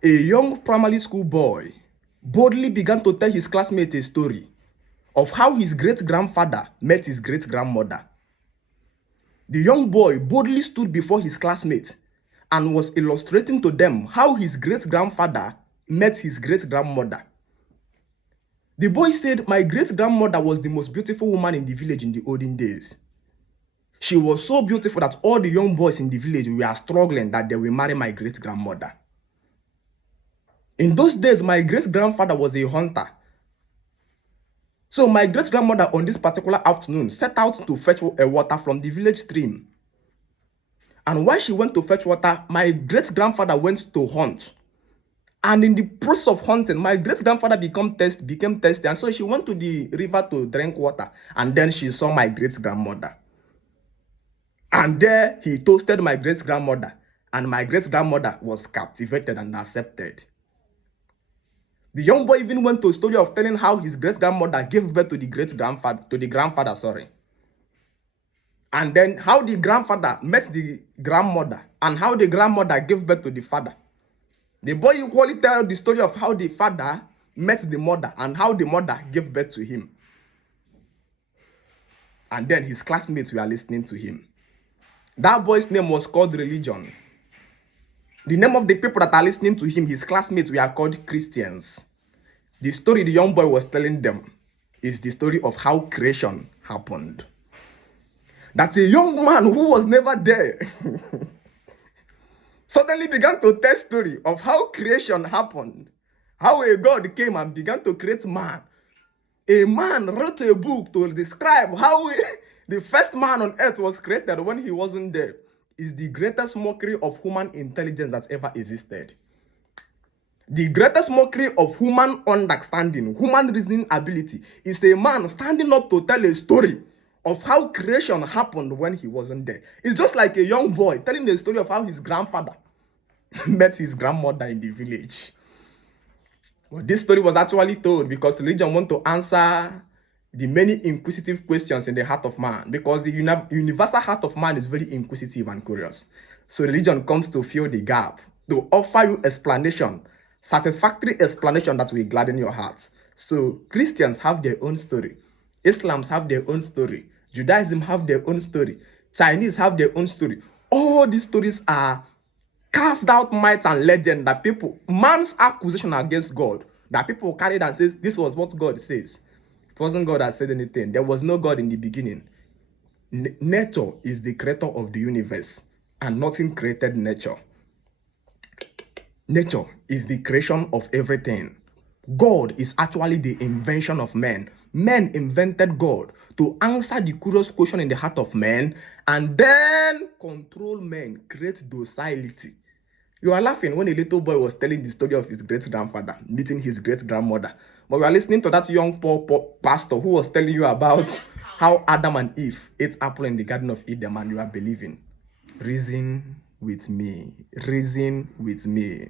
A young primary school boy boldly began to tell his classmates a story of how his great-grandfather met his great-grandmother. The young boy boldly stood before his classmates and was illustrating to them how his great-grandfather met his great-grandmother. The boy said, "My great-grandmother was the most beautiful woman in the village in the olden days. She was so beautiful that all the young boys in the village were struggling that they will marry my great-grandmother. In those days, my great-grandfather was a hunter. So my great-grandmother on this particular afternoon set out to fetch water from the village stream. And while she went to fetch water, my great-grandfather went to hunt. And in the process of hunting, my great-grandfather became thirsty. And so she went to the river to drink water. And then she saw my great-grandmother. And there he toasted my great-grandmother. And my great-grandmother was captivated and accepted." The young boy even went to a story of telling how his great-grandmother gave birth to the grandfather. And then how the grandfather met the grandmother and how the grandmother gave birth to the father. The boy equally told the story of how the father met the mother and how the mother gave birth to him. And then his classmates were listening to him. That boy's name was called religion. The name of the people that are listening to him, his classmates, were called Christians. The story the young boy was telling them is the story of how creation happened. That a young man who was never there suddenly began to tell story of how creation happened. How a God came and began to create man. A man wrote a book to describe how the first man on earth was created when he wasn't there. Is the greatest mockery of human intelligence that ever existed. The greatest mockery of human understanding, human reasoning ability, is a man standing up to tell a story of how creation happened when he wasn't there. It's just like a young boy telling the story of how his grandfather met his grandmother in the village. Well, this story was actually told because religion wants to answer the many inquisitive questions in the heart of man, because the universal heart of man is very inquisitive and curious. So religion comes to fill the gap, to offer you explanation, satisfactory explanation that will gladden your heart. So Christians have their own story. Islams have their own story. Judaism have their own story. Chinese have their own story. All these stories are carved out myths and legends that man's accusation against God, that people carried and says, this was what God says. It wasn't God that said anything. There was no God in the beginning. Nature is the creator of the universe, and nothing created nature. Nature is the creation of everything. God is actually the invention of men. Men invented God to answer the curious question in the heart of men and then control men, create docility. You are laughing when a little boy was telling the story of his great-grandfather meeting his great-grandmother. But we are listening to that young poor pastor who was telling you about how Adam and Eve ate apple in the Garden of Eden, and you are believing. Reason with me. Reason with me.